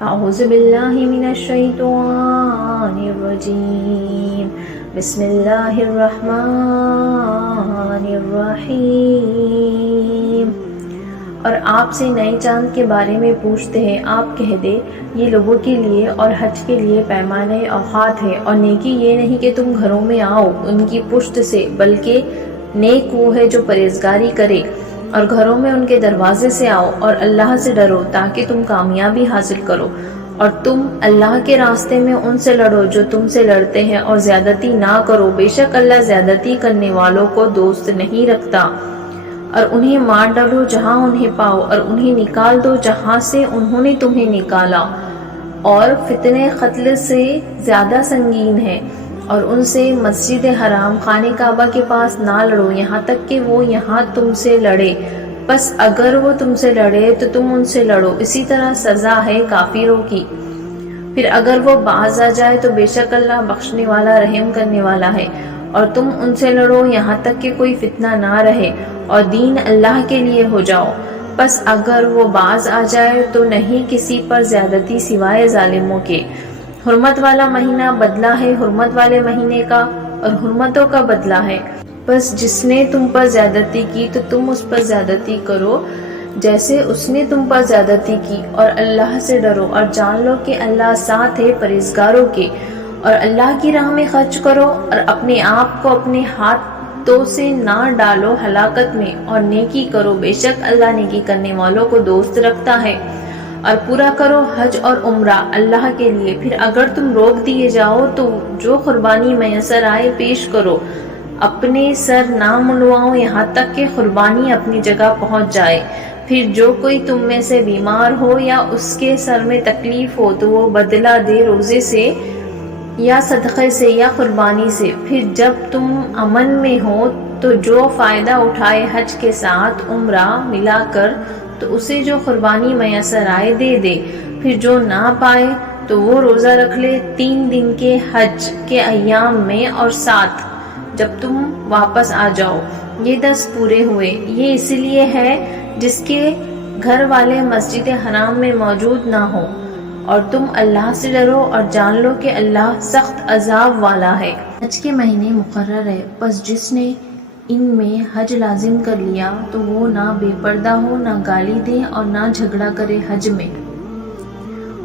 اعوذ باللہ من الشیطان الرجیم بسم اللہ الرحمن الرحیم۔ اور آپ سے نئے چاند کے بارے میں پوچھتے ہیں، آپ کہہ دے یہ لوگوں کے لیے اور حج کے لیے پیمانے اوقات ہے، اور نیکی یہ نہیں کہ تم گھروں میں آؤ ان کی پشت سے، بلکہ نیک وہ ہے جو پرہیزگاری کرے اور گھروں میں ان کے دروازے سے آؤ اور اللہ سے ڈرو تاکہ تم کامیابی حاصل کرو، اور تم اللہ کے راستے میں ان سے لڑو جو تم سے لڑتے ہیں، اور زیادتی نہ کرو، بے شک اللہ زیادتی کرنے والوں کو دوست نہیں رکھتا۔ اور انہیں مار ڈالو جہاں انہیں پاؤ، اور انہیں نکال دو جہاں سے انہوں نے تمہیں نکالا، اور فتنہ قتل سے زیادہ سنگین ہے۔ اور ان سے مسجد حرام خانہ کعبہ کے پاس نہ لڑو یہاں تک کہ وہ یہاں تم سے لڑے، بس اگر وہ تم سے لڑے تو تم ان سے لڑو، اسی طرح سزا ہے کافروں کی۔ پھر اگر وہ باز آ جائے تو بے شک اللہ بخشنے والا رحم کرنے والا ہے، اور تم ان سے لڑو یہاں تک کہ کوئی فتنہ نہ رہے اور دین اللہ کے لیے ہو جاؤ۔ بس اگر وہ باز آ جائے تو نہیں کسی پر زیادتی سوائے ظالموں کے۔ حرمت والا مہینہ بدلہ ہے حرمت والے مہینے کا، اور حرمتوں کا بدلہ ہے۔ بس جس نے تم پر زیادتی کی تو تم اس پر زیادتی کرو جیسے اس نے تم پر زیادتی کی، اور اللہ سے ڈرو اور جان لو کہ اللہ ساتھ ہے پرہیزگاروں کے۔ اور اللہ کی راہ میں خرچ کرو اور اپنے آپ کو اپنے ہاتھوں سے نہ ڈالو ہلاکت میں، اور نیکی کرو، بے شک اللہ نیکی کرنے والوں کو دوست رکھتا ہے۔ اور پورا کرو حج اور عمرہ اللہ کے لیے، پھر اگر تم روک دیے جاؤ تو جو قربانی میسر آئے پیش کرو، اپنے سر نہ منڈواؤ یہاں تک کہ قربانی اپنی جگہ پہنچ جائے۔ پھر جو کوئی تم میں سے بیمار ہو یا اس کے سر میں تکلیف ہو تو وہ بدلہ دے روزے سے یا صدقے سے یا قربانی سے۔ پھر جب تم امن میں ہو تو جو فائدہ اٹھائے حج کے ساتھ عمرہ ملا کر تو اسے جو قربانی میسر آئے دے دے۔ پھر جو نہ پائے تو وہ روزہ رکھ لے 3 دن کے حج کے ایام میں اور 7 جب تم واپس آ جاؤ، یہ 10 پورے ہوئے۔ یہ اس لیے ہے جس کے گھر والے مسجد حرام میں موجود نہ ہو۔ اور تم اللہ سے ڈرو اور جان لو کہ اللہ سخت عذاب والا ہے۔ حج کے مہینے مقرر ہے، پس جس نے ان میں حج لازم کر لیا تو وہ نہ بے پردہ ہو، نہ گالی دے اور نہ جھگڑا کرے حج میں۔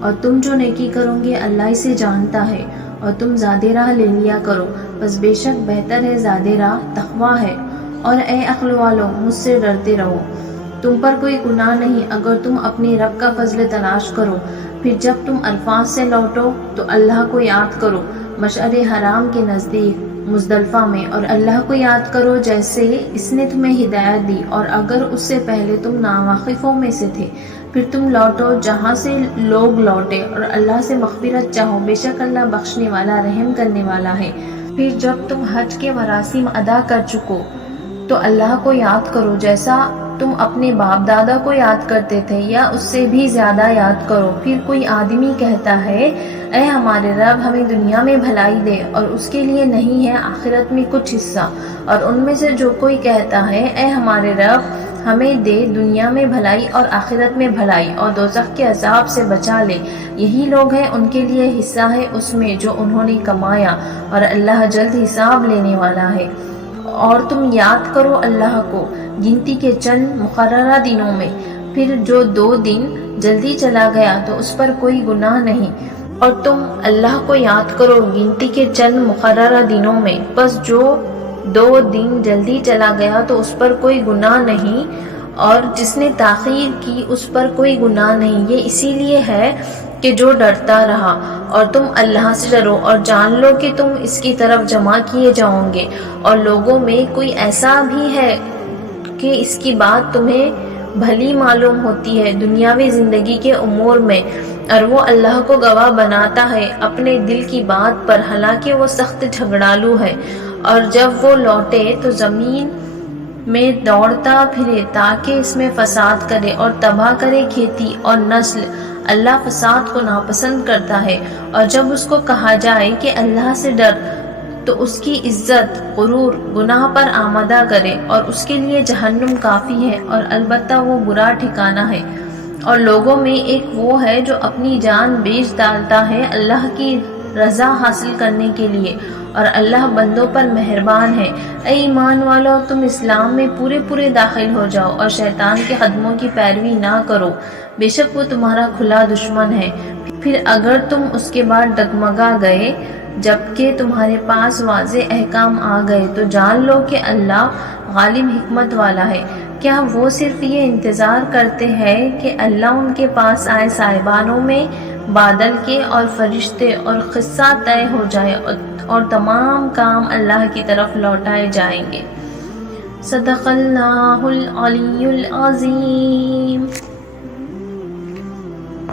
اور تم جو نیکی کرو گے اللہ اسے جانتا ہے، اور تم زیادہ راہ لے لیا کرو، بس بے شک بہتر ہے زیادہ راہ تقویٰ ہے۔ اور اے عقل والو مجھ سے ڈرتے رہو، تم پر کوئی گناہ نہیں اگر تم اپنے رب کا فضل تلاش کرو۔ پھر جب تم عرفات سے لوٹو تو اللہ کو یاد کرو مشعر حرام کے نزدیک مزدلفہ میں، اور اللہ کو یاد کرو جیسے اس نے تمہیں ہدایت دی، اور اگر اس سے پہلے تم ناواقفوں میں سے تھے۔ پھر تم لوٹو جہاں سے لوگ لوٹے، اور اللہ سے مغفرت چاہو، بے شک اللہ بخشنے والا رحم کرنے والا ہے۔ پھر جب تم حج کے مراسم ادا کر چکو تو اللہ کو یاد کرو جیسا تم اپنے باپ دادا کو یاد کرتے تھے یا اس سے بھی زیادہ یاد کرو۔ پھر کوئی آدمی کہتا ہے اے ہمارے رب ہمیں دنیا میں بھلائی دے، اور اس کے لیے نہیں ہے آخرت میں کچھ حصہ۔ اور ان میں سے جو کوئی کہتا ہے اے ہمارے رب ہمیں دے دنیا میں بھلائی اور آخرت میں بھلائی، اور دوزخ کے عذاب سے بچا لے، یہی لوگ ہیں ان کے لیے حصہ ہے اس میں جو انہوں نے کمایا، اور اللہ جلد حساب لینے والا ہے۔ اور تم یاد کرو اللہ کو گنتی کے چند مقررہ دنوں میں، پھر جو 2 دن جلدی چلا گیا تو اس پر کوئی گناہ نہیں۔ اور تم اللہ کو یاد کرو گنتی کے چند مقررہ دنوں میں، پس جو 2 دن جلدی چلا گیا تو اس پر کوئی گناہ نہیں، اور جس نے تاخیر کی اس پر کوئی گناہ نہیں۔ یہ اسی لیے ہے کہ جو ڈرتا رہا۔ اور تم اللہ سے ڈرو اور جان لو کہ تم اس کی طرف جمع کیے جاؤ گے، اور لوگوں میں کوئی ایسا بھی ہے کہ اس کی بات تمہیں بھلی معلوم ہوتی ہے دنیاوی زندگی کے امور میں، اور وہ اللہ کو گواہ بناتا ہے اپنے دل کی بات پر، حالانکہ وہ سخت جھگڑالو ہے۔ اور جب وہ لوٹے تو زمین میں دوڑتا پھرے تاکہ اس میں فساد کرے اور تباہ کرے کھیتی اور نسل، اللہ فساد کو ناپسند کرتا ہے۔ اور جب اس کو کہا جائے کہ اللہ سے ڈر تو اس کی عزت غرور گناہ پر آمادہ کرے، اور اس کے لیے جہنم کافی ہے، اور البتہ وہ برا ٹھکانہ ہے۔ اور لوگوں میں ایک وہ ہے جو اپنی جان بیچ ڈالتا ہے اللہ کی رضا حاصل کرنے کے لیے، اور اللہ بندوں پر مہربان ہے۔ اے ایمان والو، تم اسلام میں پورے داخل ہو جاؤ اور شیطان کے قدموں کی پیروی نہ کرو، بے شک وہ تمہارا کھلا دشمن ہے۔ پھر اگر تم اس کے بعد ڈگمگا گئے جبکہ تمہارے پاس واضح احکام آ گئے تو جان لو کہ اللہ غالب حکمت والا ہے۔ کیا وہ صرف یہ انتظار کرتے ہیں کہ اللہ ان کے پاس آئے صاحبانوں میں بادل کے اور فرشتے اور قصہ طے ہو جائے اور تمام کام اللہ کی طرف لوٹائے جائیں گے۔ صدق اللہ العلی العظیم۔